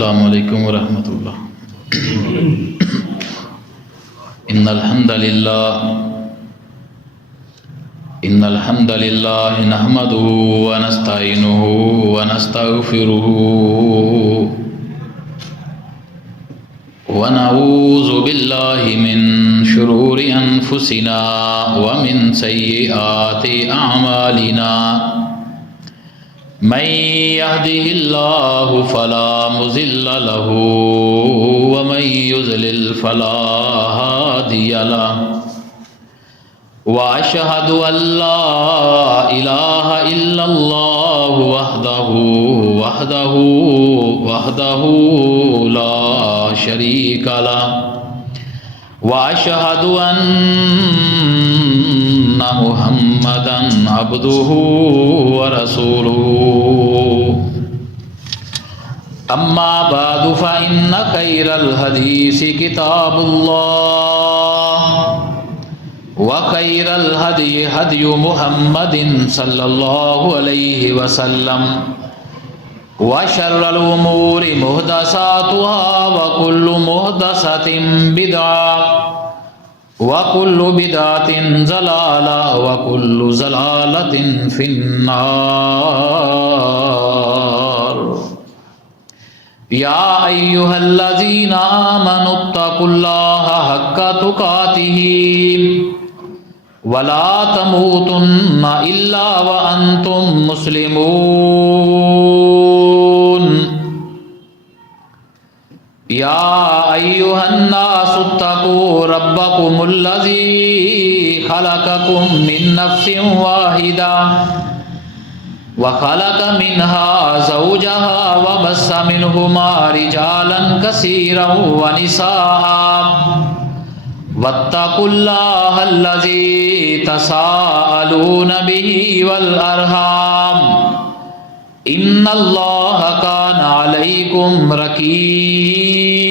السلام علیکم ورحمۃ اللہ۔ ان الحمد للہ نحمده ونستعینه ونستغفره ونعوذ باللہ من شرور انفسنا ومن سیئات اعمالنا من يهده الله فلا مضل له ومن يضلل فلا هادي له وأشهد أن لا إله إلا الله وحده لا شريك له وأشهد أن محمدا عبده ورسوله أما بعد فإن خير الحديث كتاب الله وخير الهدي هدي محمد صلى الله عليه وسلم وشر الأمور محدثاتها وكل محدثة بدعة وكل بدعة ضلالة وكل ضلالة في النار يا أيها الذين آمنوا اتقوا الله حق تقاته ولا تموتن إلا وأنتم مسلمون يا أيها الناس اتقوا ربكم الذي خلقكم من نفس واحدة وخلق منها زوجها وبث منهما رجالا كثيرا ونساء واتقوا الله الذي تساءلون به والأرحام إن الله كان عليكم رقيبا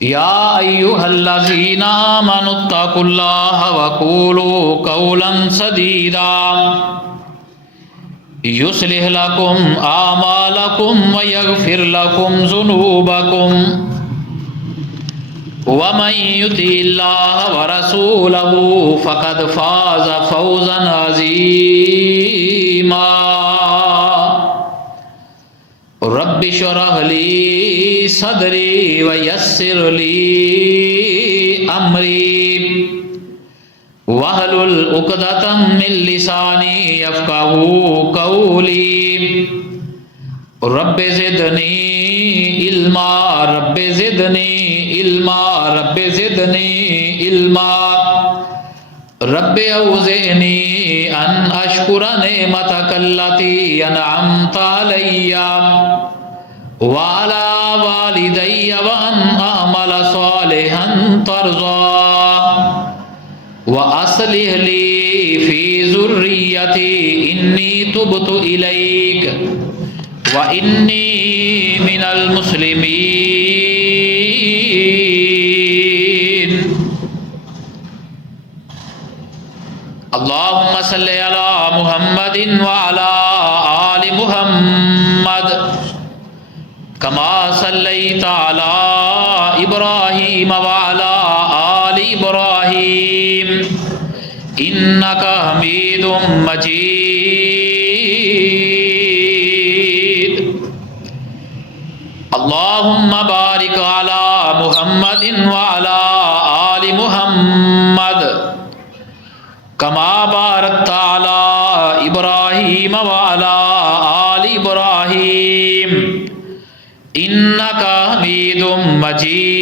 يا أيها الذين آمنوا اتقوا الله وقولوا قولا سديدا يصلح لكم أعمالكم ويغفر لكم ذنوبكم ومن يطع الله ورسوله فقد فاز فوزا عظيما رب اشرح لي صدري ويسر لي أمري واحلل عقدة من لساني يفقهوا قولي رب زدني علما رب زدني علما رب زدني علما رب أوزعني أن أشكر نعمتك التي أنعمت علي وعلى والدي وأن أعمل صالحا ترضاه وأصلح لي في ذريتي إني تبت إليك وإني من المسلمين اللهم صل على محمد وعلى آل محمد كما صليت على إبراهيم وعلى آل إبراهيم إنك حميد مجيد اللهم بارك على محمد وعلى آل محمد كما باركت على إبراهيم وعلى آل إبراهيم إنك حميد مجيد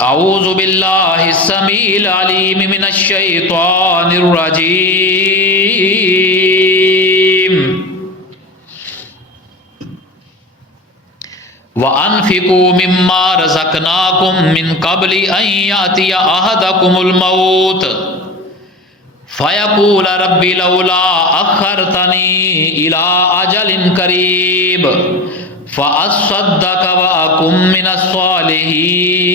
أعوذ بالله السميع العليم من الشيطان الرجيم وَأَنْفِقُوا مِمَّا رَزَقْنَاكُمْ مِنْ قَبْلِ أَنْ يَأْتِيَ أَحَدَكُمُ الْمَوْتُ فَيَقُولَ رَبِّ لَوْلَا أَخَّرْتَنِي إِلَىٰ أَجَلٍ قَرِيبٍ فَأَصَّدَّقَ وَأَكُن مِّنَ الصَّالِحِينَ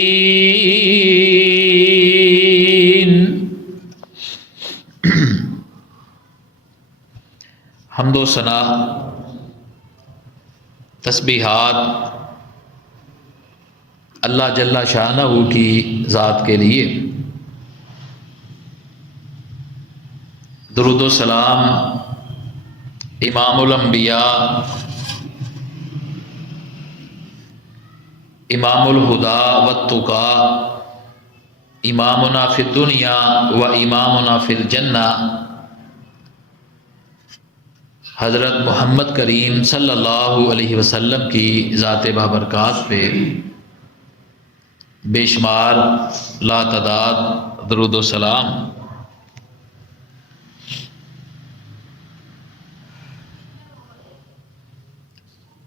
حمد و ثنا، تسبیحات اللہ جل شانہ کی ذات کے لیے، درود و سلام امام الانبیاء، امام الہدا والتقا، امامنا فی الدنیا و امامنا فی الجنہ، حضرت محمد کریم صلی اللہ علیہ وسلم کی ذات بابرکات پہ بے شمار لا تعداد درود و سلام۔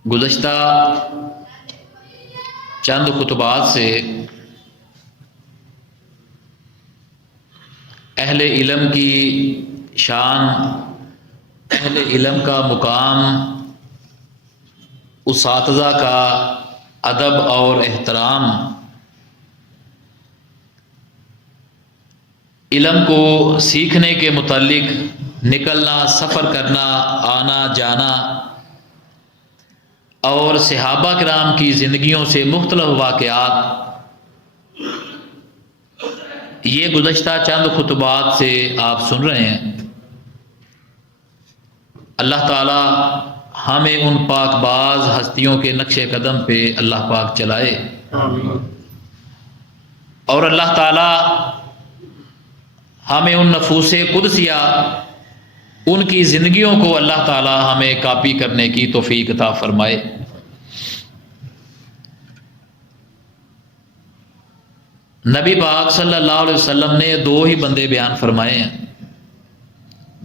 گزشتہ چند خطبات سے اہل علم کی شان، اہل علم کا مقام، اساتذہ کا ادب اور احترام، علم کو سیکھنے کے متعلق نکلنا، سفر کرنا، آنا جانا، اور صحابہ کرام کی زندگیوں سے مختلف واقعات، یہ گزشتہ چند خطبات سے آپ سن رہے ہیں۔ اللہ تعالی ہمیں ان پاک باز ہستیوں کے نقش قدم پہ اللہ پاک چلائے، اور اللہ تعالی ہمیں ان نفوس قدسیہ، ان کی زندگیوں کو اللہ تعالی ہمیں کاپی کرنے کی توفیق عطا فرمائے۔ نبی پاک صلی اللہ علیہ وسلم نے دو ہی بندے بیان فرمائے ہیں،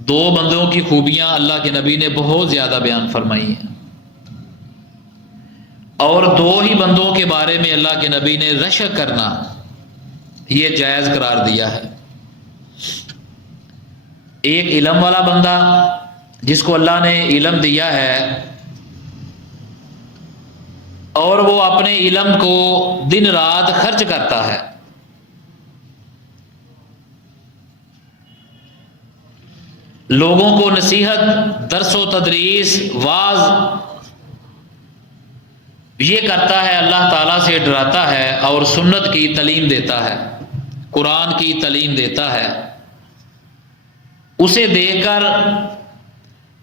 دو بندوں کی خوبیاں اللہ کے نبی نے بہت زیادہ بیان فرمائی ہیں، اور دو ہی بندوں کے بارے میں اللہ کے نبی نے رشک کرنا یہ جائز قرار دیا ہے۔ ایک علم والا بندہ جس کو اللہ نے علم دیا ہے، اور وہ اپنے علم کو دن رات خرچ کرتا ہے، لوگوں کو نصیحت، درس و تدریس، واعظ یہ کرتا ہے، اللہ تعالیٰ سے ڈراتا ہے، اور سنت کی تعلیم دیتا ہے، قرآن کی تعلیم دیتا ہے۔ اسے دیکھ کر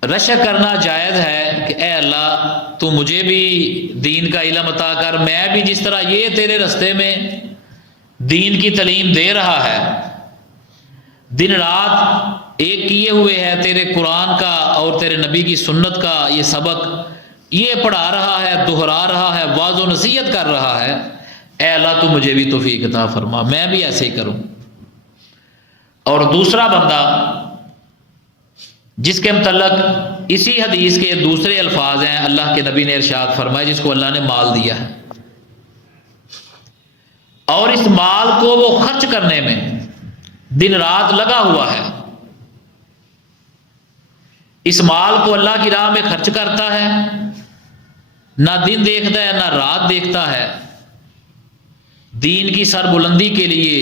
رشک کرنا جائز ہے کہ اے اللہ تو مجھے بھی دین کا علم عطا کر، میں بھی جس طرح یہ تیرے رستے میں دین کی تعلیم دے رہا ہے، دن رات ایک کیے ہوئے ہے، تیرے قرآن کا اور تیرے نبی کی سنت کا یہ سبق یہ پڑھا رہا ہے، دہرا رہا ہے، واعظ و نصیحت کر رہا ہے، اے اللہ تو مجھے بھی توفیق عطا فرما، میں بھی ایسے ہی کروں۔ اور دوسرا بندہ جس کے متعلق اسی حدیث کے دوسرے الفاظ ہیں، اللہ کے نبی نے ارشاد فرمایا، جس کو اللہ نے مال دیا ہے اور اس مال کو وہ خرچ کرنے میں دن رات لگا ہوا ہے، اس مال کو اللہ کی راہ میں خرچ کرتا ہے، نہ دن دیکھتا ہے نہ رات دیکھتا ہے، دین کی سربلندی کے لیے،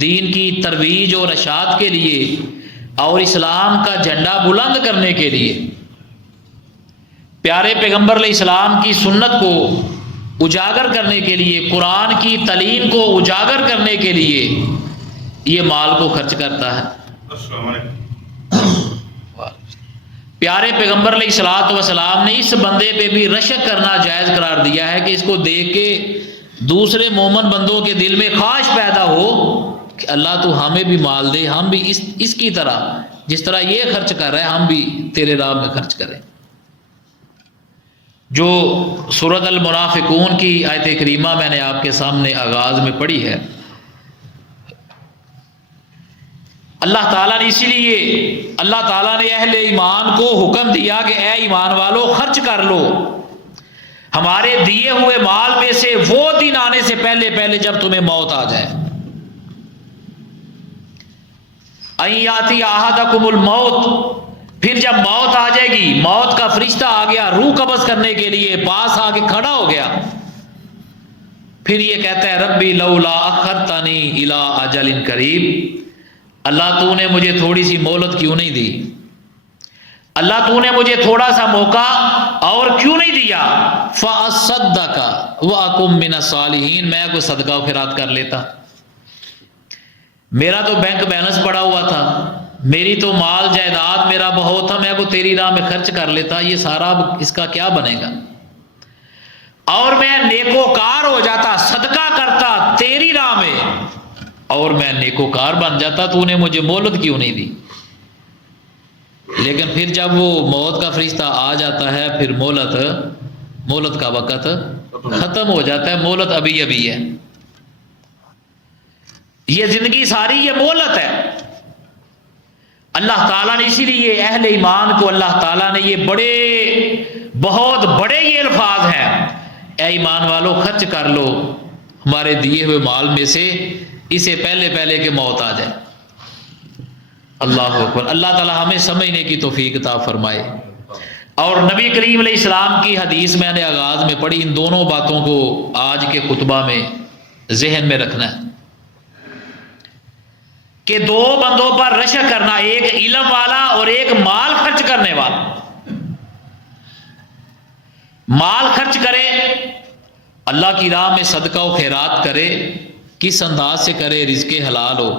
دین کی ترویج اور اشاعت کے لیے، اور اسلام کا جھنڈا بلند کرنے کے لیے، پیارے پیغمبر علیہ السلام کی سنت کو اجاگر کرنے کے لیے، قرآن کی تعلیم کو اجاگر کرنے کے لیے یہ مال کو خرچ کرتا ہے۔ السلام علیکم۔ پیارے پیغمبر علیہ الصلوۃ والسلام نے اس بندے پہ بھی رشک کرنا جائز قرار دیا ہے کہ اس کو دیکھ کے دوسرے مومن بندوں کے دل میں خواہش پیدا ہو کہ اللہ تو ہمیں بھی مال دے، ہم بھی اس کی طرح جس طرح یہ خرچ کر رہے ہیں ہم بھی تیرے راہ میں خرچ کریں۔ جو سورۃ المنافقون کی آیت کریمہ میں نے آپ کے سامنے آغاز میں پڑھی ہے، اللہ تعالیٰ نے اسی لیے اللہ تعالیٰ نے اہل ایمان کو حکم دیا کہ اے ایمان والو خرچ کر لو ہمارے دیے ہوئے مال میں سے وہ دن آنے سے پہلے پہلے جب تمہیں موت آ جائے۔ ان یاتی احدکم الموت، پھر جب موت آ جائے گی، موت کا فرشتہ آ گیا روح قبض کرنے کے لیے، پاس آ کے کھڑا ہو گیا، پھر یہ کہتا ہے ربی لولا اخرتنی الی اجل قریب، اللہ تو نے مجھے تھوڑی سی مہلت کیوں نہیں دی، اللہ تو نے مجھے تھوڑا سا موقع اور کیوں نہیں دیا؟ فَأَصَّدَّقَ وَأَكُن مِّنَ الصَّالِحِينَ، میں کوئی صدقہ و خیرات کر لیتا، میرا تو بینک بیلنس پڑا ہوا تھا، میری تو مال جائیداد میرا بہت تھا، میں کو تیری راہ میں خرچ کر لیتا، یہ سارا اس کا کیا بنے گا؟ اور میں نیکوکار ہو جاتا، صدقہ کرتا تیری راہ میں، اور میں نیکوکار بن جاتا، تو نے مجھے مہلت کیوں نہیں دی؟ لیکن پھر جب وہ موت کا فرشتہ آ جاتا ہے، پھر مہلت کا وقت ختم ہو جاتا ہے، مہلت ابھی ابھی ہے، یہ زندگی ساری یہ مہلت ہے۔ اللہ تعالیٰ نے اسی لیے اہل ایمان کو اللہ تعالیٰ نے یہ بہت بڑے یہ الفاظ ہیں، اے ایمان والو خرچ کر لو ہمارے دیے ہوئے مال میں سے، اسے پہلے کہ موت آ جائے۔ اللہ اکبر، اللہ تعالیٰ ہمیں سمجھنے کی توفیق عطا فرمائے۔ اور نبی کریم علیہ السلام کی حدیث میں نے آغاز میں پڑھی، ان دونوں باتوں کو آج کے خطبہ میں ذہن میں رکھنا ہے کہ دو بندوں پر رشک کرنا، ایک علم والا اور ایک مال خرچ کرنے والا۔ مال خرچ کرے، اللہ کی راہ میں صدقہ و خیرات کرے، کس انداز سے کرے؟ رزق حلال ہو،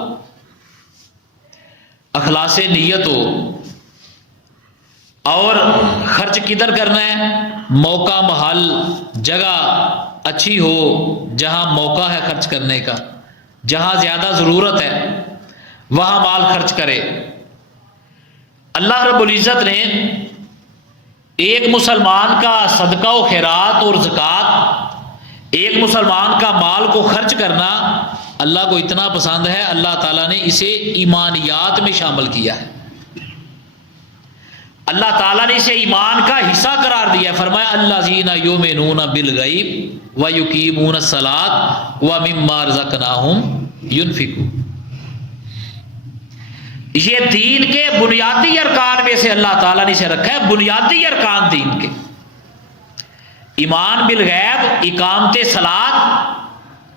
اخلاص نیت ہو، اور خرچ کدھر کرنا ہے؟ موقع، محل، جگہ اچھی ہو، جہاں موقع ہے خرچ کرنے کا، جہاں زیادہ ضرورت ہے وہاں مال خرچ کرے۔ اللہ رب العزت نے ایک مسلمان کا صدقہ و خیرات اور زکوٰۃ، ایک مسلمان کا مال کو خرچ کرنا اللہ کو اتنا پسند ہے، اللہ تعالیٰ نے اسے ایمانیات میں شامل کیا ہے، اللہ تعالیٰ نے اسے ایمان کا حصہ قرار دیا ہے۔ فرمایا الذین یؤمنون بالغیب ویقیمون الصلاۃ ومما رزقناہم ینفقون، یہ دین کے بنیادی ارکان میں سے اللہ تعالیٰ نے اسے رکھا ہے، بنیادی ارکان دین کے، ایمان بالغیب، اقامت صلاۃ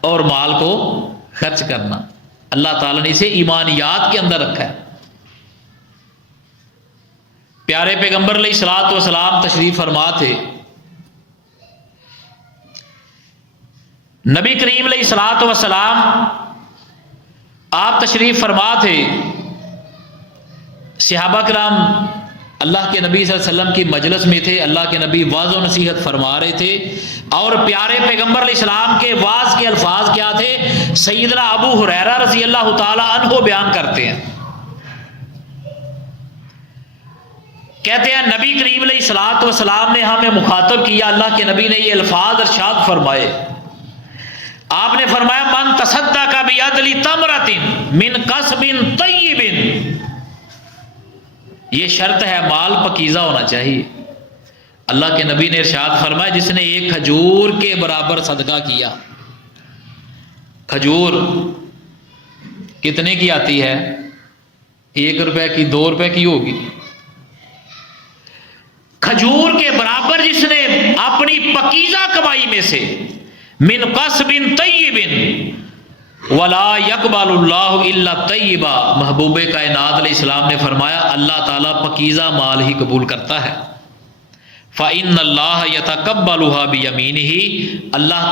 اور مال کو خرچ کرنا، اللہ تعالیٰ نے اسے ایمانیات کے اندر رکھا ہے۔ پیارے پیغمبر علیہ الصلوۃ والسلام تشریف فرما تھے، نبی کریم علیہ الصلوۃ والسلام آپ تشریف فرما تھے، صحابہ کرام اللہ کے نبی صلی اللہ علیہ وسلم کی مجلس میں تھے، اللہ کے نبی واعظ و نصیحت فرما رہے تھے، اور پیارے پیغمبر علیہ السلام کے واعظ کے الفاظ کیا تھے؟ سیدنا ابو ہریرہ رضی اللہ تعالی عنہ بیان کرتے ہیں، کہتے ہیں نبی کریم علیہ الصلوۃ والسلام نے ہمیں مخاطب کیا، اللہ کے نبی نے یہ الفاظ ارشاد فرمائے، آپ نے فرمایا من تصدق بعدل تمرۃ من کسب طیب، یہ شرط ہے مال پکیزہ ہونا چاہیے۔ اللہ کے نبی نے ارشاد فرمایا جس نے ایک کھجور کے برابر صدقہ کیا، کھجور کتنے کی آتی ہے؟ 1 روپے کی، 2 روپے کی ہوگی، کھجور کے برابر جس نے اپنی پکیزہ کمائی میں سے، من قصب طیب ولا يقبل اللہ الا طیبا، محبوب کائنات علیہ السلام نے فرمایا اللہ تعالیٰ پکیزہ مال ہی قبول کرتا ہے، فإن اللہ يتقبلها بيمینہ، اللہ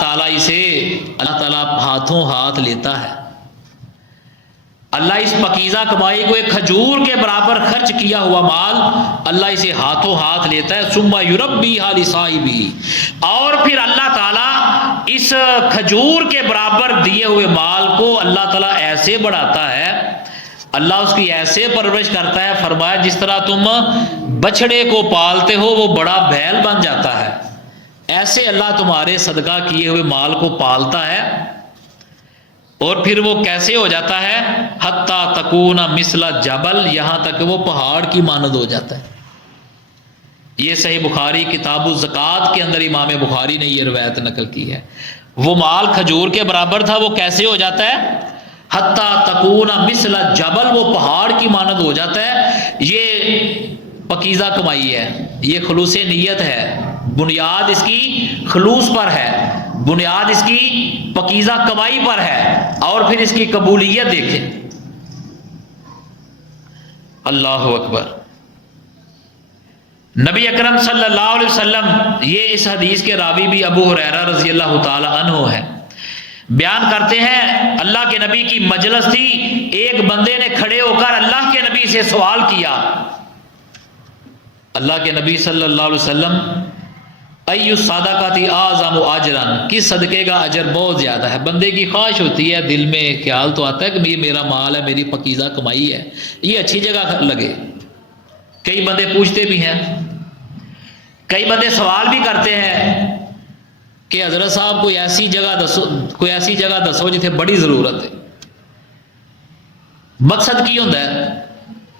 تعالیٰ ہاتھوں ہاتھ لیتا ہے، اللہ اس پکیزہ کمائی کو ایک کھجور کے برابر خرچ کیا ہوا مال اللہ اسے ہاتھوں ہاتھ لیتا ہے، ثم یربیھا لصاحبہ، اور پھر اللہ تعالیٰ اس کھجور کے برابر دیے ہوئے مال کو اللہ تعالیٰ ایسے بڑھاتا ہے، اللہ اس کی ایسے پرورش کرتا ہے، فرمایا جس طرح تم بچڑے کو پالتے ہو وہ بڑا بیل بن جاتا ہے، ایسے اللہ تمہارے صدقہ کیے ہوئے مال کو پالتا ہے، اور پھر وہ کیسے ہو جاتا ہے؟ حتیٰ تکون مثل جبل، یہاں تک کہ وہ پہاڑ کی مانند ہو جاتا ہے۔ یہ صحیح بخاری کتاب الزکوٰۃ کے اندر امام بخاری نے یہ روایت نقل کی ہے، وہ مال کھجور کے برابر تھا، وہ کیسے ہو جاتا ہے؟ حتیٰ تکون مثل جبل، وہ پہاڑ کی مانند ہو جاتا ہے۔ یہ پکیزہ کمائی ہے، یہ خلوص نیت ہے، بنیاد اس کی خلوص پر ہے، بنیاد اس کی پکیزہ کمائی پر ہے، اور پھر اس کی قبولیت دیکھیں۔ اللہ اکبر۔ نبی اکرم صلی اللہ علیہ وسلم، یہ اس حدیث کے راوی بھی ابو ہریرہ رضی اللہ تعالی عنہ ہے، بیان کرتے ہیں اللہ کے نبی کی مجلس تھی، ایک بندے نے کھڑے ہو کر اللہ کے نبی سے سوال کیا۔ اللہ کے نبی صلی اللہ علیہ وسلم، ایُّ الصدقۃ اعظم اجرا، کس صدقے کا اجر بہت زیادہ ہے؟ بندے کی خواہش ہوتی ہے، دل میں خیال تو آتا ہے کہ یہ میرا مال ہے، میری پکیزہ کمائی ہے، یہ اچھی جگہ لگے۔ کئی بندے پوچھتے بھی ہیں، کئی بندے سوال بھی کرتے ہیں کہ حضرت صاحب کوئی ایسی جگہ دسو جتھے بڑی ضرورت ہے۔ مقصد کی ہوتا ہے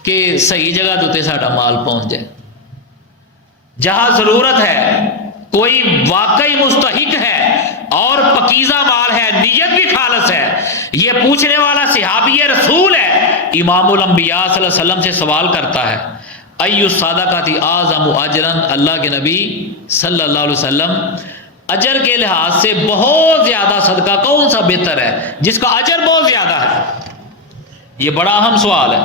کہ صحیح جگہ تے ساڈا مال پہنچ جائے، جہاں ضرورت ہے، کوئی واقعی مستحق ہے اور پکیزہ مال ہے، نیت بھی خالص ہے، یہ پوچھنے والا صحابی رسول ہے، امام الانبیاء صلی اللہ علیہ وسلم سے سوال کرتا ہے، ایُّ الصدقۃ اعظم اجرا، اللہ کے نبی صلی اللہ علیہ وسلم، اجر کے لحاظ سے بہت زیادہ صدقہ کون سا بہتر ہے جس کا اجر بہت زیادہ ہے؟ یہ بڑا اہم سوال ہے،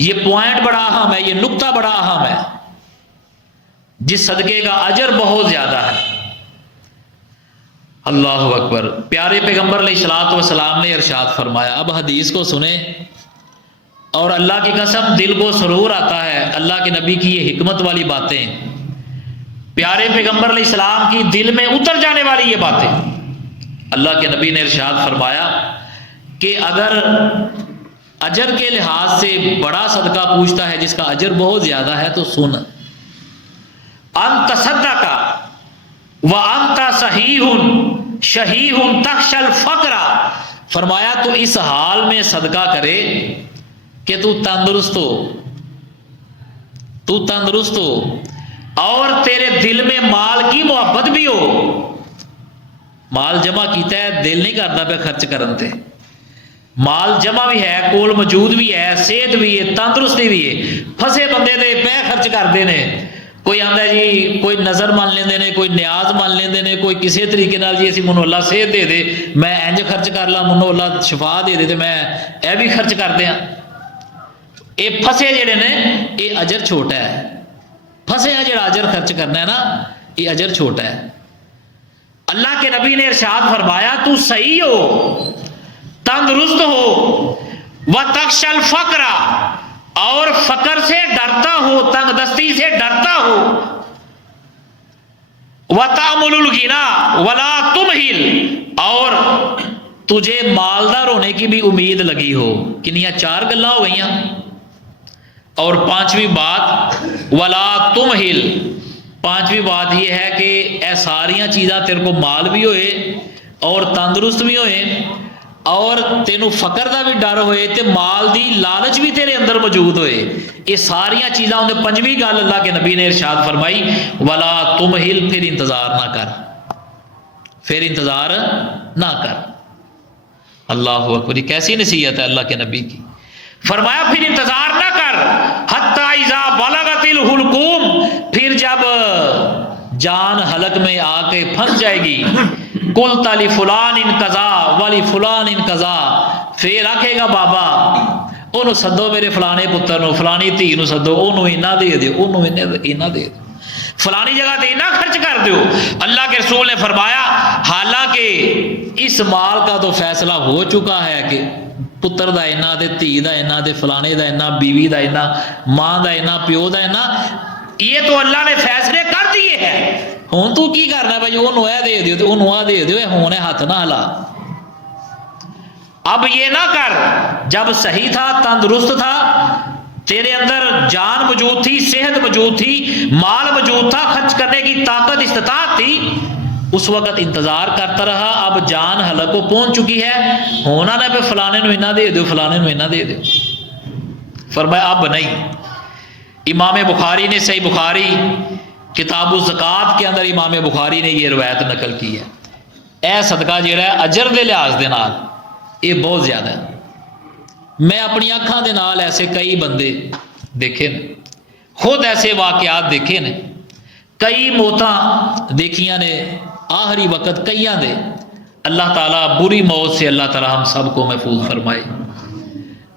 یہ پوائنٹ بڑا اہم ہے، یہ نقطہ بڑا اہم ہے، جس صدقے کا اجر بہت زیادہ ہے۔ اللہ اکبر۔ پیارے پیغمبر علیہ الصلوۃ والسلام نے ارشاد فرمایا، اب حدیث کو سنیں اور اللہ کی قسم دل کو سرور آتا ہے اللہ کے نبی کی یہ حکمت والی باتیں، پیارے پیغمبر علیہ السلام کی دل میں اتر جانے والی یہ باتیں۔ اللہ کے نبی نے ارشاد فرمایا کہ اگر اجر کے لحاظ سے بڑا صدقہ پوچھتا ہے جس کا اجر بہت زیادہ ہے تو سن، انت تصدق وانت صحیح شحیح تخشى الفقر، فرمایا تو اس حال میں صدقہ کرے کہ تو تندرست ہو اور تیرے دل میں مال کی محبت بھی ہو۔ مال جمع کیتا ہے، دل نہیں کرتا پہ خرچ کرن تے، مال جمع بھی ہے، کول موجود بھی ہے، صحت بھی ہے، تندرستی بھی ہے، پھسے بندے دے پہ خرچ کرتے ہیں۔ کوئی آندا جی کوئی نظر مان لیندے نے، کوئی نیاز مان لیندے نے، کوئی کسی طریقے نال جی اسی منو اللہ صحت دے دے، میں انج خرچ کر لا، منو اللہ شفا دے دے تے میں اے بھی خرچ کردے ہاں۔ اے پھسے جڑے نے اے اجر چھوٹا ہے، پھسے ہیں جڑا اجر خرچ کرنا ہے نا، یہ اجر چھوٹا ہے۔ اللہ کے نبی نے ارشاد فرمایا تو صحیح ہو، تندرست ہو، وتخشى الفقر، اور فقر سے ڈرتا ہو، تنگ دستی سے ڈرتا ہو، وتأمل الغنى ولا تمهل، اور تجھے مالدار ہونے کی بھی امید لگی ہو۔ کنیاں چار گلاں ہو گئیاں، اور پانچویں بات ولا تمهل، پانچویں بات یہ ہے کہ اے ساریاں چیزاں تیرے کو مال بھی ہوئے اور تندرست بھی ہوئے اور تینوں فقر دا بھی ڈر ہوئے تے مال دی لالچ بھی تیرے اندر موجود ہوئے، یہ ساریاں چیزاں اندر پنجویں گل اللہ کے نبی نے ارشاد فرمائی ولا تمهل، پھر انتظار نہ کر، پھر انتظار نہ کر۔ اللہ اکبر، یہ کیسی نصیحت ہے اللہ کے نبی کی۔ فرمایا پھر انتظار نہ کر، حتی اذا بلغت الحلقوم، پھر جب جان حلق میں آ کے پھنس جائے گی، قلت لفلان قضا ولفلان قضا، پھر آکھے گا بابا انہوں سدو میرے فلانے پتر نو، فلانی دھی نو سدو، انہوں اینا دے دیو، انہوں اینا دے دیو، فلانی جگہ تے اینا خرچ کر دیو۔ اللہ کے رسول نے فرمایا حالانکہ اس مال کا تو فیصلہ ہو چکا ہے کہ پتر دا اینا، دے دھی دا اینا، دے فلانے دا اینا، بیوی دا اینا، ماں دا اینا، پیو دا اینا، یہ تو اللہ نے فیصلے کر دیے ہیں، ہوں تو کی کرنا ہے بھائی، انہوں اے دے دیو تو انہوں آ دے دیو، ہونے ہاتھ نہ ہلا۔ اب یہ نہ کر، جب صحیح تھا، تندرست تھا، تیرے اندر جان موجود تھی، صحت موجود تھی، مال موجود تھا، خرچ کرنے کی طاقت استطاعت تھی، اس وقت انتظار کرتا رہا، اب جان حلق کو پہنچ چکی ہے، ہونا نہ پہ فلانے نو اینا دے دیو، فلانے نو اینا دے دیو۔ فرمایا اب نہیں۔ امام بخاری نے صحیح بخاری کتاب الزکوٰۃ کے اندر امام بخاری نے یہ روایت نقل کی ہے، اے صدقہ جڑا ہے اجر دے لحاظ دے نال یہ بہت زیادہ ہے۔ میں اپنی آنکھاں دے نال ایسے کئی بندے دیکھے نے، خود ایسے واقعات دیکھے نے، کئی موتاں دیکھیاں نے، آخری وقت کئیاں دے، اللہ تعالیٰ بری موت سے اللہ تعالیٰ ہم سب کو محفوظ فرمائے۔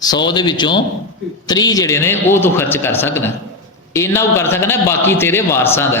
100 ਦੇ ਵਿੱਚੋਂ 30 ਜਿਹੜੇ ਨੇ ਉਹ ਤੂੰ ਖਰਚ ਕਰ ਸਕਦਾ, ਇੰਨਾ ਉਹ ਕਰ ਸਕਦਾ, ਬਾਕੀ ਤੇਰੇ ਵਾਰਸਾਂ ਦਾ।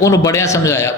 ਉਹਨੂੰ ਬੜਿਆ ਸਮਝਾਇਆ।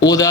ਉਹਦਾ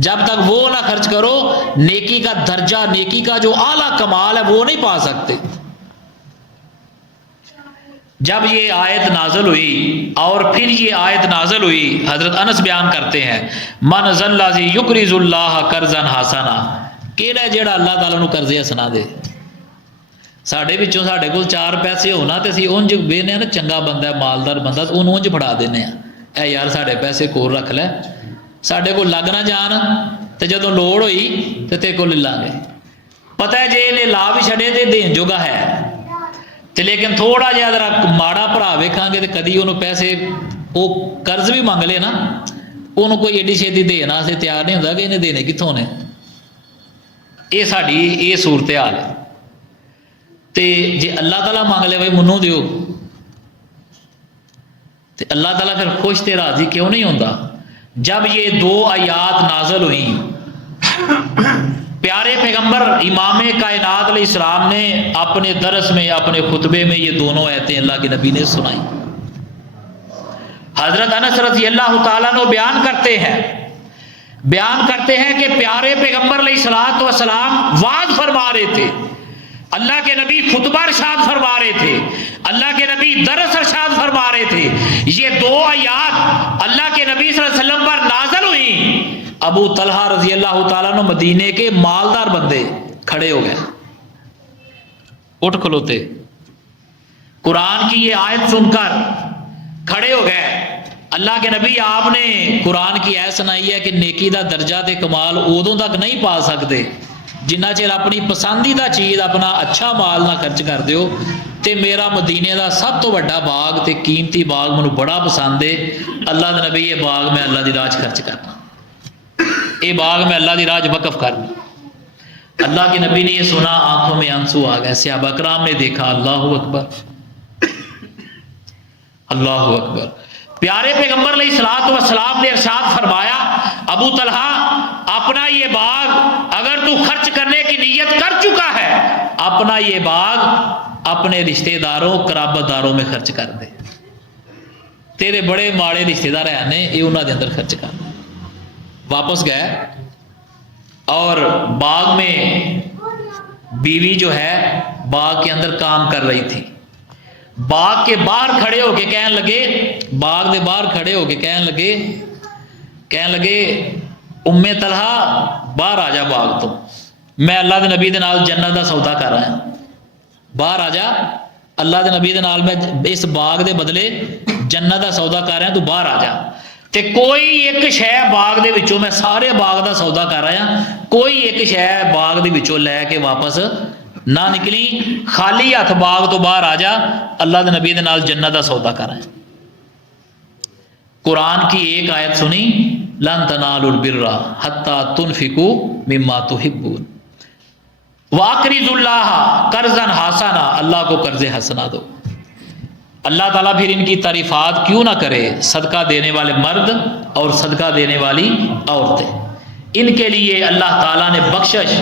جب تک وہ نہ خرچ کرو نیکی کا درجہ، نیکی کا جو اعلیٰ کمال ہے وہ نہیں پا سکتے۔ جب یہ آیت نازل ہوئی اور پھر یہ آیت نازل ہوئی، حضرت انس بیان کرتے ہیں من ذا الذی یقرض اللہ قرضا حسنا، کہڑا جڑا اللہ تعالیٰ نو قرض حسنا دے۔ ساڈے وچوں ساڈے کول 4 پیسے ہونا تے اسی اونج وینے نا چنگا بندہ ہے، مالدار بندہ، اونوں اونج پھڑا دینے ہیں، اے یار ساڈے پیسے کول رکھ لے، ساڈے کول لگ نہ جان تے جدوں لوڑ ہوئی تے تے کول لے لاں گے۔ پتہ ہے جے نے لا بھی چھڑے تے دین جوگا ہے، تے لیکن تھوڑا جہا ذرا ماڑا بھرا ویکھاں گے تے کدی انہوں پیسے وہ قرض بھی منگ لے نا، انہوں کوئی ایڈی چھیتی دین واسطے تیار نہیں ہوندا کہ انہیں دینے کتھوں نے۔ یہ ساڈی یہ صورت حال ہے۔ تے جے اللہ تعالیٰ مانگ لے بھائی منوں دیو تے اللہ تعالیٰ پھر خوش تے راضی کیوں نہیں ہوندا؟ جب یہ 2 آیات نازل ہوئیں، پیارے پیغمبر امام کائنات علیہ السلام نے اپنے درس میں، اپنے خطبے میں یہ دونوں آیتیں اللہ کے نبی نے سنائی۔ حضرت انس رضی اللہ تعالیٰ عنہ بیان کرتے ہیں کہ پیارے پیغمبر علیہ السلام وعظ فرما رہے تھے، اللہ کے نبی خطبہ ارشاد فرما رہے تھے، اللہ کے نبی درس ارشاد فرما رہے تھے، یہ 2 آیات اللہ کے نبی صلی اللہ علیہ وسلم پر نازل ہوئی۔ ابو طلحہ رضی اللہ تعالیٰ عنہ مدینے کے مالدار بندے کھڑے ہو گئے، اٹھ کھلوتے، قرآن کی یہ آیت سن کر کھڑے ہو گئے۔ اللہ کے نبی آپ نے قرآن کی آیت سنائی ہے کہ نیکی دا درجہ تے کمال ادوں تک نہیں پا سکتے جنہ چر اپنی پسندیدہ چیز، اپنا اچھا مال نہ خرچ کر دیو۔ تے میرا مدینے دا سب تو بڑا باغ تے قیمتی باغ مجھے بڑا پسند ہے، اللہ دے نبی یہ باغ میں اللہ دی راہ خرچ کرنا، یہ باغ میں اللہ دی راہ وقف کرنا۔ اللہ کے نبی نے یہ سنا، آنکھوں میں آنسو آ گئے، صحابہ کرام نے دیکھا، اللہ اکبر اللہ اکبر۔ پیارے پیغمبر علیہ الصلوۃ والسلام نے ارشاد فرمایا، ابو طلحہ اپنا یہ باغ اگر تو خرچ کرنے کی نیت کر چکا ہے، اپنا یہ باغ اپنے رشتہ داروں قرابت داروں میں خرچ کر دے، تیرے بڑے ماڑے رشتہ دار ہیں یہ انہوں دے اندر خرچ کر دے۔ واپس گئے اور باغ میں بیوی جو ہے باغ کے اندر کام کر رہی تھی، باغ کے باہر کھڑے ہو کے کہنے لگے، باغ دے باہر کھڑے ہو کے کہنے لگے ام طلحہ باہر آ جا باغ تو، میں اللہ دے نبی دے نال جنت دا سودا کر رہا ہوں، باہر آ جا، اللہ دے نبی دے نال میں اس باغ دے بدلے جنت دا سودا کر رہا ہوں، تو باہر آ جا۔ تے کوئی ایک شے باغ دے وچوں، میں سارے باغ دا سودا کر رہا ہوں، کوئی ایک شے باغ دے وچوں لے کے واپس نہ نکلی، خالی ہاتھ باغ تو باہر آ جا، اللہ دے نبی دے نال جنت دا سودا کر رہا ہے۔ قرآن کی ایک آیت سنی، لن تنالوا البر حتی تنفقوا مما تحبون واقرضوا اللہ قرضا حسنا، اللہ کو قرض حسنا دو۔ اللہ تعالیٰ پھر ان کی تعریفات کیوں نہ کرے، صدقہ دینے والے مرد اور صدقہ دینے والی عورتیں، ان کے لیے اللہ تعالیٰ نے بخشش،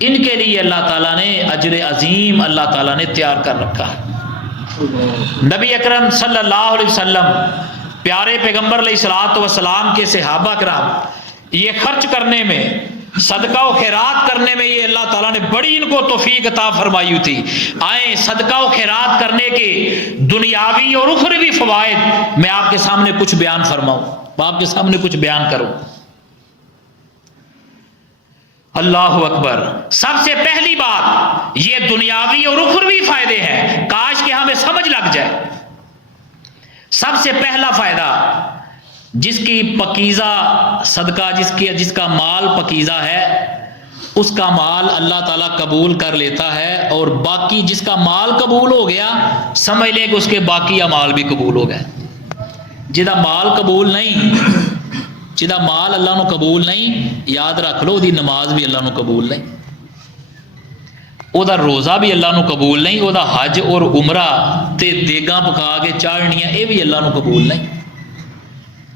ان کے لیے اللہ تعالیٰ نے اجر عظیم اللہ تعالیٰ نے تیار کر رکھا ہے۔ نبی اکرم صلی اللہ علیہ وسلم، پیارے پیغمبر علیہ الصلوۃ والسلام کے صحابہ کرام، یہ خرچ کرنے میں، صدقہ و خیرات کرنے میں یہ اللہ تعالیٰ نے بڑی ان کو توفیق عطا فرمائی ہوئی تھی۔ آئیں صدقہ و خیرات کرنے کے دنیاوی اور اخروی فوائد میں آپ کے سامنے کچھ بیان فرماؤں، آپ کے سامنے کچھ بیان کروں۔ اللہ اکبر۔ سب سے پہلی بات یہ دنیاوی اور اخروی فائدے ہیں، کاش کہ ہمیں سمجھ لگ جائے۔ سب سے پہلا فائدہ، جس کی پکیزہ صدقہ، جس کا مال پکیزہ ہے، اس کا مال اللہ تعالیٰ قبول کر لیتا ہے، اور باقی جس کا مال قبول ہو گیا سمجھ لیں کہ اس کے باقی اعمال بھی قبول ہو گئے۔ جہاں مال قبول نہیں، جہاں مال اللہ نو قبول نہیں، یاد رکھ لو دی نماز بھی اللہ نو قبول نہیں، او دا روزہ بھی اللہ نو قبول نہیں، او دا حج اور عمرہ تے دیگاں پکا کے چاڑھنیاں اے بھی اللہ نو قبول نہیں۔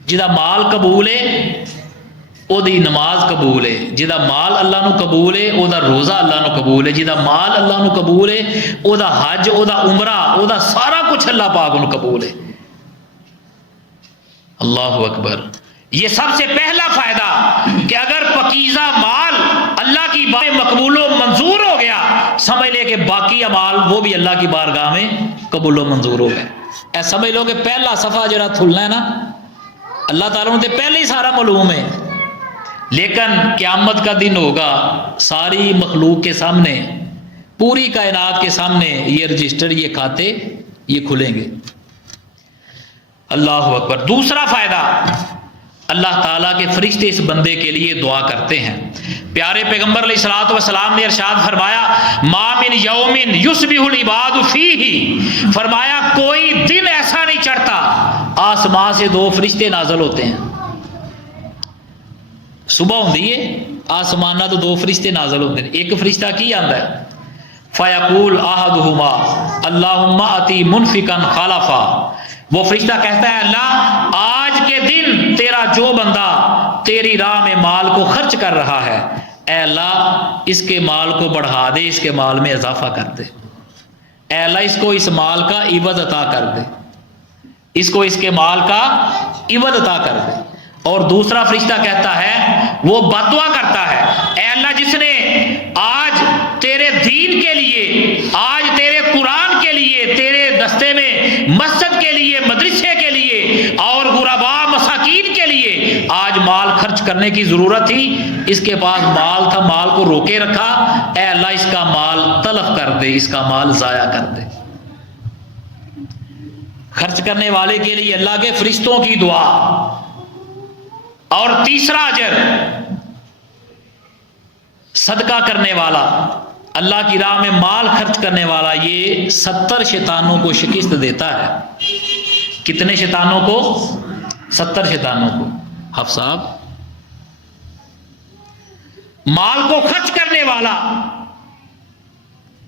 جہاں مال قبول ہے او دی نماز قبول ہے، جہاں مال اللہ نو قبول ہے او دا روزہ اللہ نو قبول ہے، جہاں مال اللہ نو قبول ہے او دا حج، او دا عمرہ، او دا سارا کچھ اللہ پاک نو قبول ہے۔ اللہ اکبر۔ یہ سب سے پہلا فائدہ کہ اگر کوئی عمال وہ بھی اللہ کی بارگاہ میں قبول و منظور ہو گئے. اے سمجھ لو کہ پہلا صفحہ جڑا کھلنا ہے نا اللہ تعالیٰ نے پہلے ہی سارا معلوم ہے، لیکن قیامت کا دن ہوگا ساری مخلوق کے سامنے، پوری کائنات کے سامنے یہ رجسٹر، یہ کھاتے یہ کھلیں گے. اللہ اکبر. دوسرا فائدہ، اللہ تعالیٰ کے فرشتے اس بندے کے لیے دعا کرتے ہیں. پیارے پیغمبر علیہ الصلوۃ والسلام نے ارشاد فرمایا ما من یوم یصبح العباد فیہ، فرمایا کوئی دن ایسا نہیں چڑھتا آسمان سے دو فرشتے نازل ہوتے ہیں. صبح ہوندی ہے آسمان تو دو فرشتے نازل ہوتے ہیں. ایک فرشتہ کی آندا ہے فیقول احدہما اللہم اتی منفقا خلفا، وہ فرشتہ کہتا ہے اللہ آج کے دن تیرا جو بندہ تیری راہ میں مال کو خرچ کر رہا ہے، اے اللہ اس کے مال کو بڑھا دے، اس کے مال میں اضافہ کر دے، اے اللہ اس کو اس مال کا عوض عطا کر دے، اس کو اس کے مال کا عوض عطا کر دے. اور دوسرا فرشتہ کہتا ہے، وہ بد دعا کرتا ہے، اے اللہ جس نے آج تیرے دین کے لیے، آج تیرے قرآن کے لیے، تیرے دستے میں مسجد کے لیے، مدرسے کے لیے اور غرباء مساکین کے لیے آج مال خرچ کرنے کی ضرورت تھی، اس کے پاس مال تھا، مال کو روکے رکھا، اے اللہ اس کا مال تلف کر دے، اس کا مال ضائع کر دے. خرچ کرنے والے کے لیے اللہ کے فرشتوں کی دعا. اور تیسرا اجر، صدقہ کرنے والا، اللہ کی راہ میں مال خرچ کرنے والا، یہ 70 شیطانوں کو شکست دیتا ہے. کتنے شیطانوں کو؟ 70 شیطانوں کو. حفظ صاحب، مال کو خرچ کرنے والا،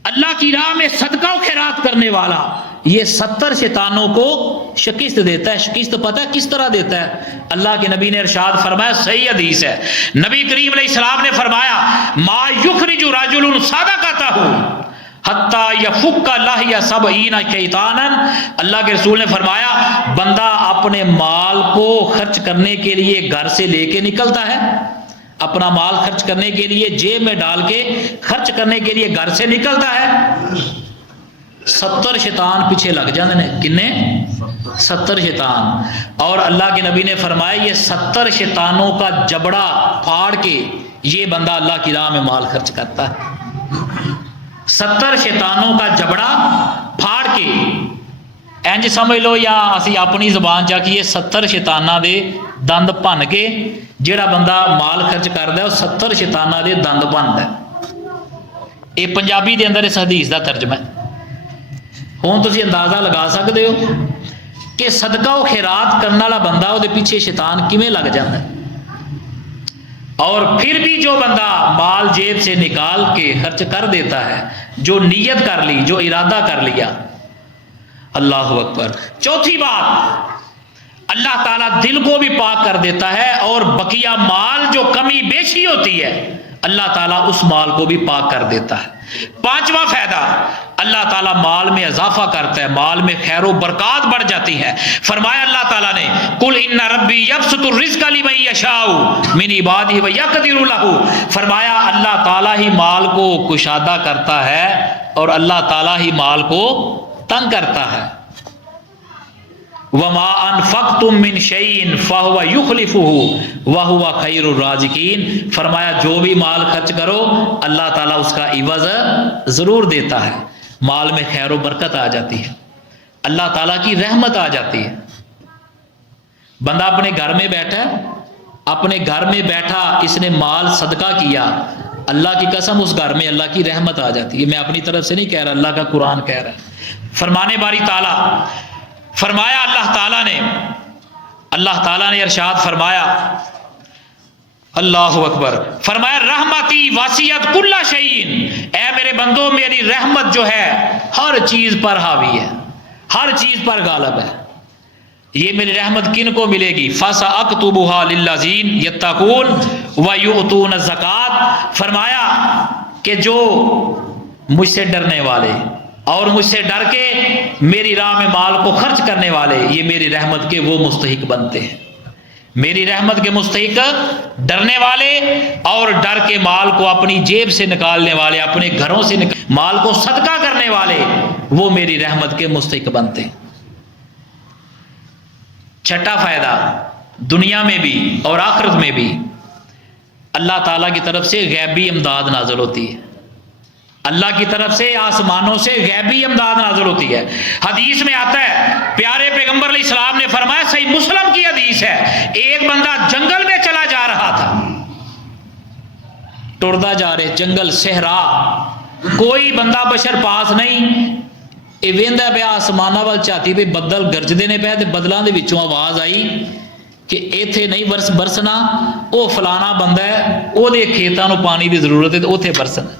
اللہ کی راہ میں صدقہ و خیرات کرنے والا، یہ 70 شیطانوں کو شکست دیتا ہے. شکست پتہ ہے کس طرح دیتا ہے؟ اللہ کے نبی نے ارشاد فرمایا، صحیح حدیث ہے، نبی کریم علیہ السلام نے فرمایا ما یخرج رجل صدقتہ حتی یفک لحی 70 شیطانا. اللہ کے رسول نے فرمایا بندہ اپنے مال کو خرچ کرنے کے لیے گھر سے لے کے نکلتا ہے، اپنا مال خرچ کرنے کے لیے جیب میں ڈال کے خرچ کرنے کے لیے گھر سے نکلتا ہے، 70 شیطان پیچھے لگ جاندے نے. کنے؟ 70 شیطان. اور اللہ کے نبی نے فرمایا یہ 70 شیطانوں کا جبڑا پھاڑ کے یہ بندہ اللہ کی راہ میں مال خرچ کرتا ہے. 70 شیطانوں کا جبڑا پھاڑ کے، انج سمجھ لو یا اسی اپنی زبان چا کہ یہ 70 شیطانہ دے دند بھن کے جیڑا بندہ مال خرچ کردا ہے وہ 70 شیطانہ دے دند بھندا ہے. یہ پنجابی دے اندر اس حدیث دا ترجمہ ہے. ہوں تسی اندازہ لگا سکتے ہو کہ صدقہ و خیرات کرنے والا بندہ وہ پیچھے شیطان کیویں لگ جاتا ہے. اور پھر بھی جو بندہ مال جیب سے نکال کے خرچ کر دیتا ہے، جو نیت کر لی، جو ارادہ کر لیا. اللہ اکبر. چوتھی بات، اللہ تعالیٰ دل کو بھی پاک کر دیتا ہے، اور بقیہ مال جو کمی بیشی ہوتی ہے اللہ تعالیٰ اس مال کو بھی پاک کر دیتا ہے. پانچواں فائدہ، اللہ تعالیٰ مال میں اضافہ کرتا ہے، مال میں خیر و برکات بڑھ جاتی ہے. فرمایا اللہ تعالیٰ نے قل ان ربی یبسط الرزق لمن یشاء من عبادہ ویقدر لہ، فرمایا اللہ تعالیٰ ہی مال کو کشادہ کرتا ہے اور اللہ تعالیٰ ہی مال کو تنگ کرتا ہے. وما انفقتم من شیء فهو یخلفہ وہو خیر الرازقین، فرمایا جو بھی مال خرچ کرو اللہ تعالیٰ اس کا عوض ضرور دیتا ہے. مال میں خیر و برکت آ جاتی ہے، اللہ تعالیٰ کی رحمت آ جاتی ہے. بندہ اپنے گھر میں بیٹھا ہے، اپنے گھر میں بیٹھا اس نے مال صدقہ کیا، اللہ کی قسم اس گھر میں اللہ کی رحمت آ جاتی ہے. میں اپنی طرف سے نہیں کہہ رہا، اللہ کا قرآن کہہ رہا ہے. فرمانے باری تعالیٰ فرمایا اللہ تعالیٰ نے ارشاد فرمایا، اللہ اکبر، فرمایا رحمتی واسعت کل شیء، اے میرے بندوں میری رحمت جو ہے ہر چیز پر حاوی ہے، ہر چیز پر غالب ہے. یہ میری رحمت کن کو ملے گی؟ فَسَأَكْتُبُهَا لِلَّذِينَ يَتَّقُونَ وَيُؤْتُونَ الزَّكَاةَ، فرمایا کہ جو مجھ سے ڈرنے والے اور مجھ سے ڈر کے میری راہ میں مال کو خرچ کرنے والے، یہ میری رحمت کے وہ مستحق بنتے ہیں. میری رحمت کے مستحق ڈرنے والے اور ڈر کے مال کو اپنی جیب سے نکالنے والے، اپنے گھروں سے مال کو صدقہ کرنے والے، وہ میری رحمت کے مستحق بنتے ہیں۔ چھٹا فائدہ، دنیا میں بھی اور آخرت میں بھی اللہ تعالیٰ کی طرف سے غیبی امداد نازل ہوتی ہے۔ اللہ کی طرف سے آسمانوں سے غیبی امداد نازل ہوتی ہے۔ حدیث میں آتا ہے، پیارے پیغمبر علیہ السلام نے فرمایا، صحیح مسلم کی حدیث ہے، ایک بندہ جنگل میں چلا جا رہا تھا، ٹردا جا رہے، جنگل صحرا، کوئی بندہ بشر پاس نہیں، یہ ویندا پیا آسمانہ وال چاتی پہ بدل گرجدے نے پے تے بدلاں دے وچوں آواز آئی کہ ایتھے نہیں برسنا، او فلانا بندہ ہے، او دے کھیتاں نوں پانی دی ضرورت ہے تے اوتھے برسنا۔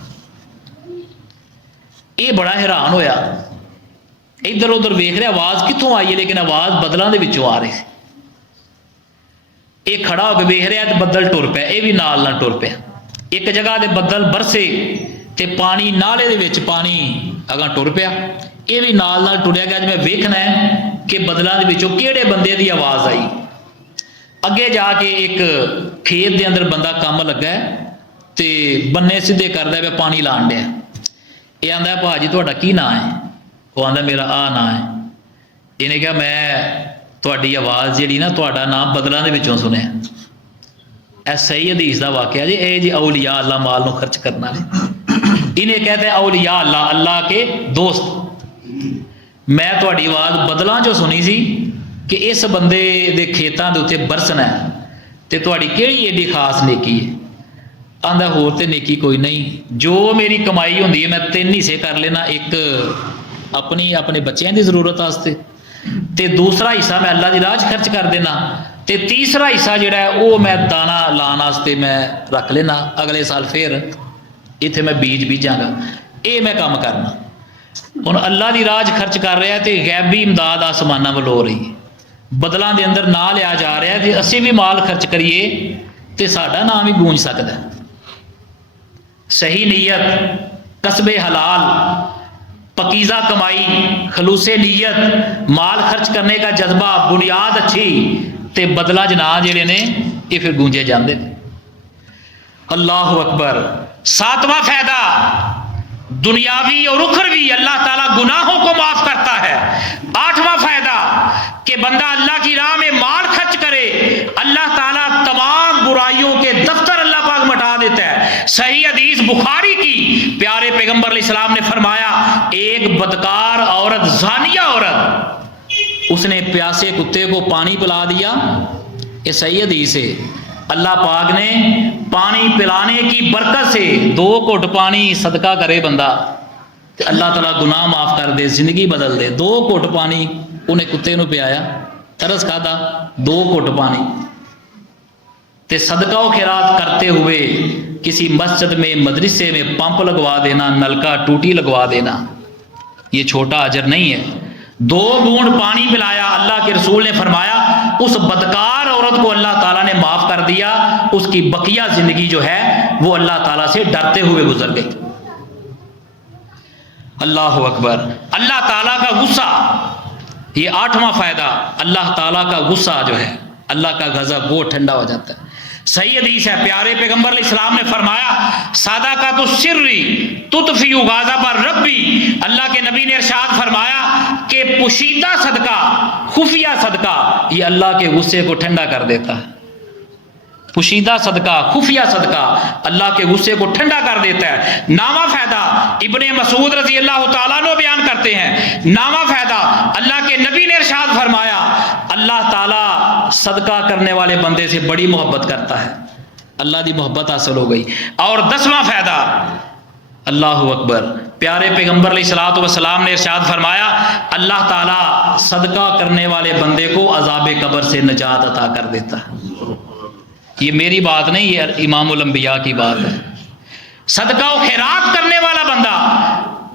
یہ بڑا حیران ہویا، ادھر ادھر ویکھ رہا آواز کتوں آئی ہے، لیکن آواز بدلاں دے وچوں آ رہی سی۔ یہ کھڑا ہو کے ویکھ رہا تے بدل ٹر پیا، یہ بھی نال نہ ٹر پیا۔ ایک جگہ دے بدل برسے تے پانی نالے دے وچ پانی اگاں ٹر پیا، یہ بھی نال نال ٹریا گیا۔ میں ویکھنا ہے کہ بدلاں دے وچوں کیڑے بندے دی آواز آئی۔ اگے جا کے ایک کھیت دے اندر بندہ کام لگا ہے تے بننے سیدھے کردا پیا، پانی لان ڈیا۔ یہ آندا ہے، بھا جی تہاڈا کی نام ہے؟ وہ آندا میرا آ نام ہے۔ انہیں کہا میں تہاڈی آواز جیڑی نا تہاڈا نام بدلاں دے وچوں سنیا۔ اے صحیح حدیث دا واقعہ جی، اے جی اولیاء اللہ مال نو خرچ کرنا ہے۔ انہیں کہتے ہیں اولیاء اللہ، اللہ کے دوست۔ میں تہاڈی آواز بدلاں چوں سنی سی کہ اس بندے دے کھیتاں دے اوتے برسنا ہے، تے تہاڈی کیڑی ایڈی خاص نیکی ہے؟ آندا ہور تے نیکی کوئی نہیں، جو میری کمائی ہوندی ہے میں 3 حصے کر لینا، ایک اپنے بچیاں دی ضرورت واسطے تے دوسرا حصہ میں اللہ دی راہ خرچ کر دینا، تے تیسرا حصہ جڑا ہے وہ میں دانا لان واسطے میں رکھ لینا، اگلے سال پھر ایتھے میں بیج بیجاں گا، اے میں کام کرنا۔ ہن اللہ دی راہ خرچ کر رہا ہے تے غیبی امداد آسماناں ول ہو رہی ہے، بدلاں دے اندر نہ لیا جا رہا ہے تے اسی بھی مال خرچ کریے تے ساڈا نام بھی گونج سکدا ہے۔ صحیح نیت، کسب حلال، پکیزہ کمائی، خلوص نیت، مال خرچ کرنے کا جذبہ، بنیاد اچھی تے بدلہ جناح جڑے نے یہ پھر گونجے جاندے نے۔ اللہ اکبر۔ 7واں فائدہ، دنیاوی اور اخروی اللہ تعالیٰ گناہوں کو معاف کرتا ہے۔ 8واں فائدہ کہ بندہ اللہ کی راہ میں مال خرچ کرے، اللہ تعالیٰ تمام برائیوں کے دفتر اللہ پاک مٹا دیتا ہے۔ صحیح حدیث بخاری کی، پیارے پیغمبر علیہ السلام نے فرمایا، ایک بدکار عورت، زانیہ عورت، اس نے پیاسے کتے کو پانی پلا دیا، یہ صحیح حدیث ہے، اللہ پاک نے پانی پلانے کی برکت سے 2 گھٹ پانی صدقہ کرے بندہ تو اللہ تعالیٰ گناہ معاف کر دے، زندگی بدل دے۔ 2 گھٹ پانی انہیں کتے نو پیا، ترس کھادا، 2 گھٹ پانی تے صدقہ و خیرات کرتے ہوئے کسی مسجد میں، مدرسے میں پمپ لگوا دینا، نلکا ٹوٹی لگوا دینا، یہ چھوٹا اجر نہیں ہے۔ 2 بوند پانی پلایا، اللہ کے رسول نے فرمایا اس بدکار عورت کو اللہ تعالیٰ نے معاف کر دیا، اس کی بقیہ زندگی جو ہے وہ اللہ تعالیٰ سے ڈرتے ہوئے گزر گئی۔ اللہ اکبر۔ اللہ تعالیٰ کا غصہ، یہ 8واں فائدہ، اللہ تعالیٰ کا غصہ جو ہے، اللہ کا غضب وہ ٹھنڈا ہو جاتا ہے۔ صحیح حدیث ہے، پیارے پیغمبر علیہ السلام نے فرمایا، صدقۃ السر تطفئ غضب الربی، اللہ کے نبی نے ارشاد فرمایا کہ پوشیدہ صدقہ، خفیہ صدقہ، یہ اللہ کے غصے کو ٹھنڈا کر دیتا ہے۔ پوشیدہ صدقہ، خفیہ صدقہ اللہ کے غصے کو ٹھنڈا کر دیتا ہے۔ 9واں فائدہ، ابن مسعود رضی اللہ تعالیٰ عنہ بیان کرتے ہیں، 9واں فائدہ، اللہ کے نبی نے ارشاد فرمایا، اللہ تعالیٰ صدقہ کرنے والے بندے سے بڑی محبت کرتا ہے، اللہ دی محبت حاصل ہو گئی۔ اور 10واں فائدہ، اللہ اکبر، پیارے پیغمبر علیہ الصلوۃ والسلام نے ارشاد فرمایا، اللہ تعالیٰ صدقہ کرنے والے بندے کو عذاب قبر سے نجات عطا کر دیتا ہے۔ یہ میری بات نہیں، یہ امام الانبیاء کی بات ہے۔ صدقہ و خیرات کرنے والا بندہ،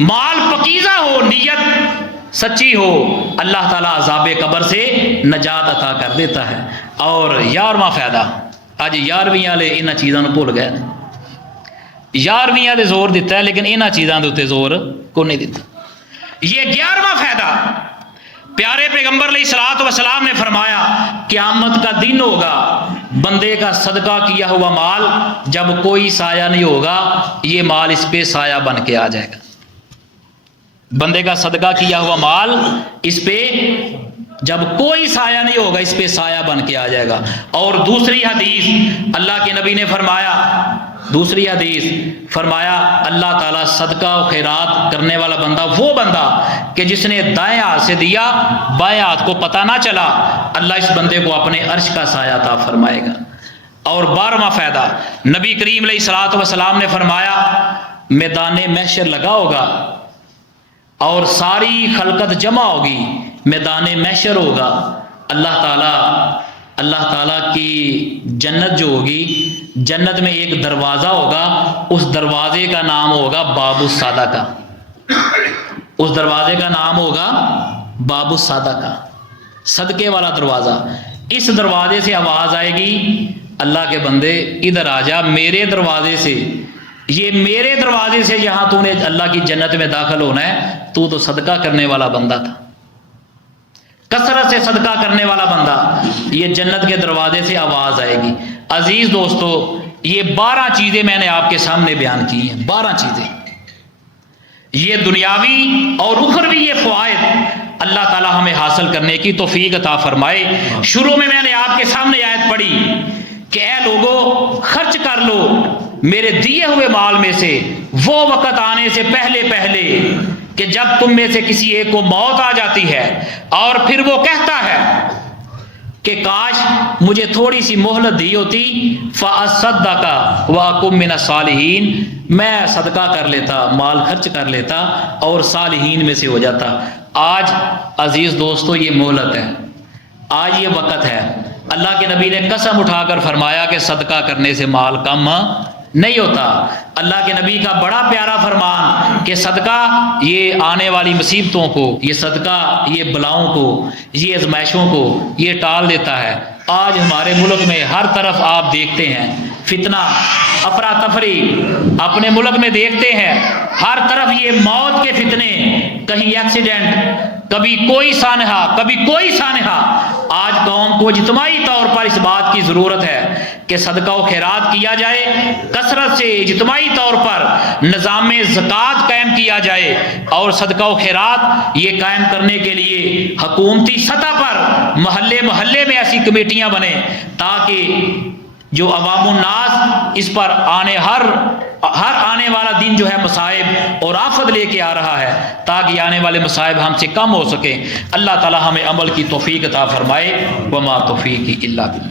مال پکیزہ ہو، نیت سچی ہو، اللہ تعالیٰ عذاب قبر سے نجات عطا کر دیتا ہے۔ اور 11واں فائدہ، آج 11ویں والے انہاں چیزاں نوں بھول گئے، 11ویں دے زور دیتا ہے لیکن انہاں چیزاں دے اوتے زور کو نہیں دیتا۔ یہ 11واں فائدہ، پیارے پیغمبر علیہ الصلوۃ والسلام نے فرمایا قیامت کا دن ہوگا، بندے کا صدقہ کیا ہوا مال جب کوئی سایہ نہیں ہوگا، یہ مال اس پہ سایہ بن کے آ جائے گا۔ بندے کا صدقہ کیا ہوا مال اس پہ جب کوئی سایہ نہیں ہوگا، اس پہ سایہ بن کے آ جائے گا۔ اور دوسری حدیث اللہ کے نبی نے فرمایا، دوسری حدیث فرمایا اللہ تعالیٰ صدقہ و خیرات کرنے والا بندہ وہ بندہ کہ جس نے دائیں ہاتھ سے دیا بائیں ہاتھ کو پتہ نہ چلا، اللہ اس بندے کو اپنے عرش کا سایہ عطا فرمائے گا۔ اور 12واں فائدہ، نبی کریم علیہ الصلوۃ والسلام نے فرمایا میدان محشر لگا ہوگا اور ساری خلقت جمع ہوگی، میدان محشر ہوگا، اللہ تعالیٰ کی جنت جو ہوگی، جنت میں ایک دروازہ ہوگا، اس دروازے کا نام ہوگا باب الصدقہ، اس دروازے کا نام ہوگا باب الصدقہ، صدقے والا دروازہ۔ اس دروازے سے آواز آئے گی اللہ کے بندے ادھر آ جا میرے دروازے سے، یہ میرے دروازے سے جہاں تو نے اللہ کی جنت میں داخل ہونا ہے، تو صدقہ کرنے والا بندہ تھا، کثرت سے صدقہ کرنے والا بندہ، یہ جنت کے دروازے سے آواز آئے گی۔ عزیز دوستو، یہ 12 چیزیں میں نے آپ کے سامنے بیان کی ہیں، 12 چیزیں، یہ دنیاوی اور اخروی یہ فوائد اللہ تعالیٰ ہمیں حاصل کرنے کی توفیق عطا فرمائے۔ شروع میں نے آپ کے سامنے آیت پڑھی کہ اے لوگو خرچ کر لو میرے دیے ہوئے مال میں سے وہ وقت آنے سے پہلے پہلے کہ جب تم میں سے کسی ایک کو موت آ جاتی ہے اور پھر وہ کہتا ہے کہ کاش مجھے تھوڑی سی مہلت دی ہوتی، فَأَصَّدَّقَ وَأَكُن مِّنَ الصَّالِحِينَ، میں صدقہ کر لیتا، مال خرچ کر لیتا اور صالحین میں سے ہو جاتا۔ آج عزیز دوستو یہ مہلت ہے، آج یہ وقت ہے۔ اللہ کے نبی نے قسم اٹھا کر فرمایا کہ صدقہ کرنے سے مال کم نہیں ہوتا۔ اللہ کے نبی کا بڑا پیارا فرمان کہ صدقہ یہ آنے والی مصیبتوں کو، یہ صدقہ یہ بلاؤں کو، یہ آزمائشوں کو یہ ٹال دیتا ہے۔ آج ہمارے ملک میں ہر طرف آپ دیکھتے ہیں فتنہ، افراتفری، اپنے ملک میں دیکھتے ہیں ہر طرف یہ موت کے فتنے، کہیں ایکسیڈنٹ، کبھی کوئی سانحہ، کبھی کوئی سانحہ۔ آج قوم کو اجتماعی طور پر اس بات کی ضرورت ہے کہ صدقہ و خیرات کیا جائے، کثرت سے اجتماعی طور پر نظام زکوٰۃ قائم کیا جائے، اور صدقہ و خیرات یہ قائم کرنے کے لیے حکومتی سطح پر محلے محلے میں ایسی کمیٹیاں بنیں تاکہ جو عوام الناس اس پر ہر آنے والا دن جو ہے مصائب اور آفت لے کے آ رہا ہے، تاکہ آنے والے مصائب ہم سے کم ہو سکیں۔ اللہ تعالی ہمیں عمل کی توفیق عطا فرمائے۔ وما توفیقی الا باللہ۔